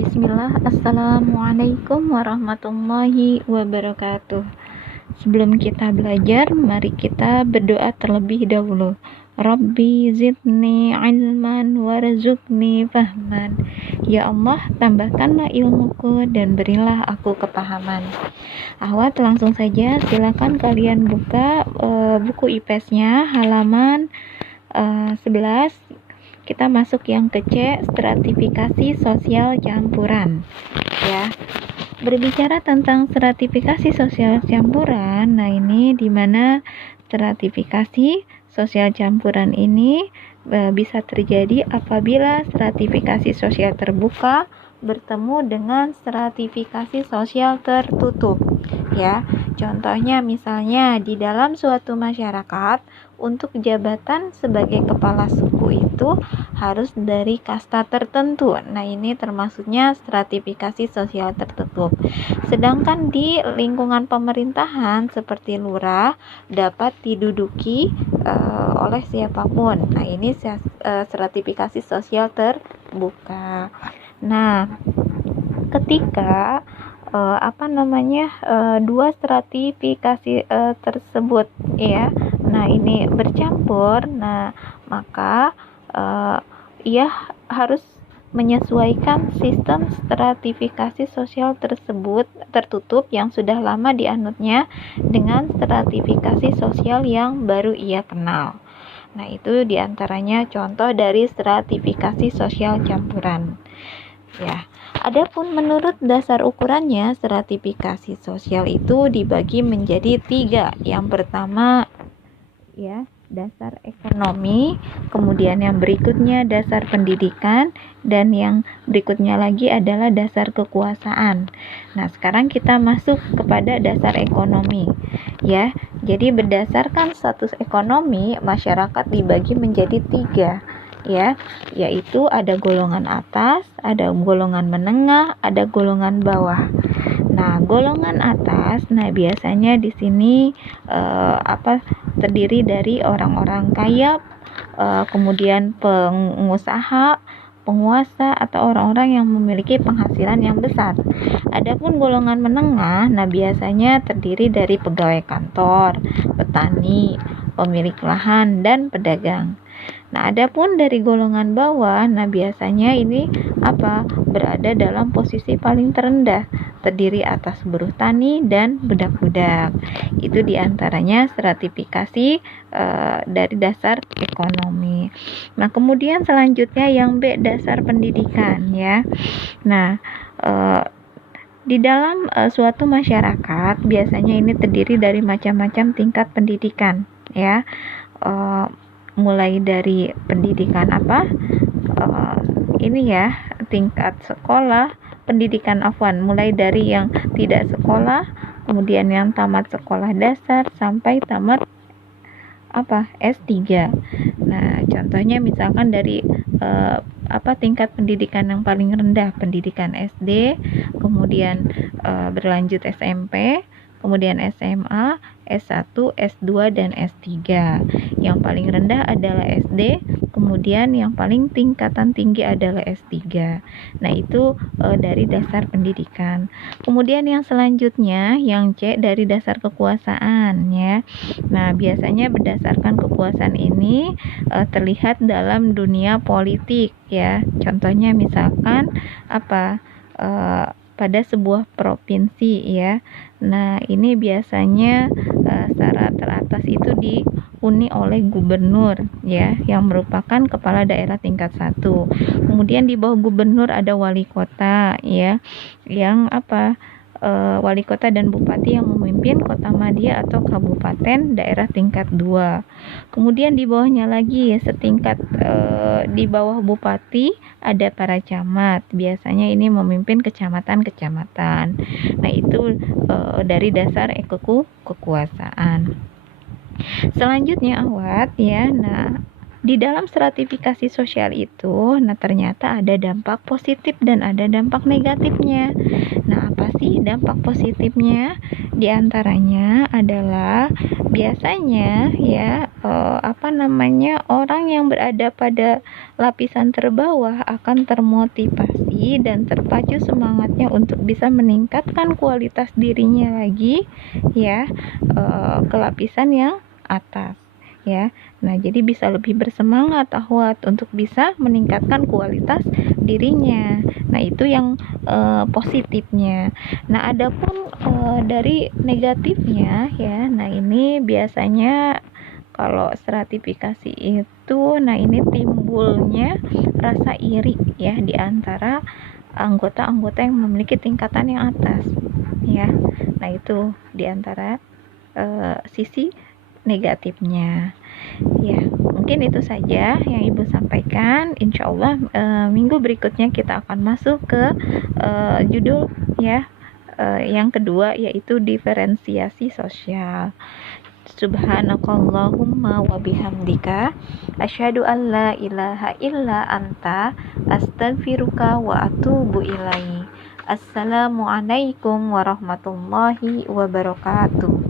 Bismillah, Assalamualaikum warahmatullahi wabarakatuh. Sebelum kita belajar, mari kita berdoa terlebih dahulu. Rabbi zidni ilman warzuqni fahman. Ya Allah, tambahkanlah ilmuku dan berilah aku kepahaman. Ahwat, langsung saja silakan kalian buka buku IPS-nya halaman 11. Kita masuk yang ke C, stratifikasi sosial campuran. Ya. Berbicara tentang stratifikasi sosial campuran, nah ini di mana stratifikasi sosial campuran ini bisa terjadi apabila stratifikasi sosial terbuka bertemu dengan stratifikasi sosial tertutup. Ya, contohnya misalnya di dalam suatu masyarakat untuk jabatan sebagai kepala suku itu harus dari kasta tertentu. Nah, ini termasuknya stratifikasi sosial tertutup. Sedangkan di lingkungan pemerintahan seperti lurah dapat diduduki oleh siapapun. Nah, ini stratifikasi sosial terbuka. Nah, ketika dua stratifikasi tersebut ya, nah ini bercampur, nah maka ia harus menyesuaikan sistem stratifikasi sosial tersebut tertutup yang sudah lama dianutnya dengan stratifikasi sosial yang baru ia kenal. Nah, itu diantaranya contoh dari stratifikasi sosial campuran. Ya, adapun menurut dasar ukurannya, stratifikasi sosial itu dibagi menjadi 3. Yang pertama, ya, dasar ekonomi, kemudian yang berikutnya dasar pendidikan, dan yang berikutnya lagi adalah dasar kekuasaan. Nah, sekarang kita masuk kepada dasar ekonomi. Ya, jadi berdasarkan status ekonomi, masyarakat dibagi menjadi 3. Ya, yaitu ada golongan atas, ada golongan menengah, ada golongan bawah. Nah, golongan atas, nah biasanya di sini terdiri dari orang-orang kaya, kemudian pengusaha, penguasa, atau orang-orang yang memiliki penghasilan yang besar. Adapun golongan menengah, nah biasanya terdiri dari pegawai kantor, petani, pemilik lahan, dan pedagang. Nah, adapun dari golongan bawah, nah biasanya ini berada dalam posisi paling terendah, terdiri atas buruh tani dan budak-budak. Itu diantaranya stratifikasi dari dasar ekonomi. Nah, kemudian selanjutnya yang B, dasar pendidikan ya. Nah, di dalam suatu masyarakat biasanya ini terdiri dari macam-macam tingkat pendidikan ya. Mulai dari pendidikan tingkat sekolah, pendidikan mulai dari yang tidak sekolah, kemudian yang tamat sekolah dasar sampai tamat S3. Nah, contohnya misalkan dari tingkat pendidikan yang paling rendah, pendidikan SD, kemudian berlanjut SMP, kemudian SMA, S1, S2, dan S3. Yang paling rendah adalah SD, kemudian yang paling tingkatan tinggi adalah S3. Nah, itu dari dasar pendidikan. Kemudian yang selanjutnya, yang C, dari dasar kekuasaan ya. Nah, biasanya berdasarkan kekuasaan ini terlihat dalam dunia politik ya. Contohnya misalkan pada sebuah provinsi ya. Nah, ini biasanya secara teratas itu dihuni oleh gubernur ya, yang merupakan kepala daerah tingkat 1. Kemudian di bawah gubernur ada wali kota ya, yang wali kota dan bupati yang memimpin kota madya atau kabupaten daerah tingkat 2. Kemudian di bawahnya lagi setingkat di bawah bupati ada para camat. Biasanya ini memimpin kecamatan-kecamatan. Nah, itu dari dasar kekuasaan. Selanjutnya ahwat ya. Nah, di dalam stratifikasi sosial itu, nah ternyata ada dampak positif dan ada dampak negatifnya. Nah, apa sih dampak positifnya? Di antaranya adalah biasanya ya orang yang berada pada lapisan terbawah akan termotivasi lagi dan terpacu semangatnya untuk bisa meningkatkan kualitas dirinya lagi ya, ke lapisan yang atas ya. Nah, jadi bisa lebih bersemangat akhwat untuk bisa meningkatkan kualitas dirinya. Nah, itu yang positifnya. Nah, adapun dari negatifnya ya. Nah, ini biasanya kalau stratifikasi itu, nah ini timbulnya rasa iri ya di antara anggota-anggota yang memiliki tingkatan yang atas ya. Nah, itu di antara sisi negatifnya ya. Mungkin itu saja yang Ibu sampaikan. Insya Allah minggu berikutnya kita akan masuk ke judul ya, yang kedua, yaitu diferensiasi sosial. Subhanakallahumma wa bihamdika asyhadu an la ilaha illa anta astaghfiruka wa atubu ilaik. Assalamualaikum warahmatullahi wabarakatuh.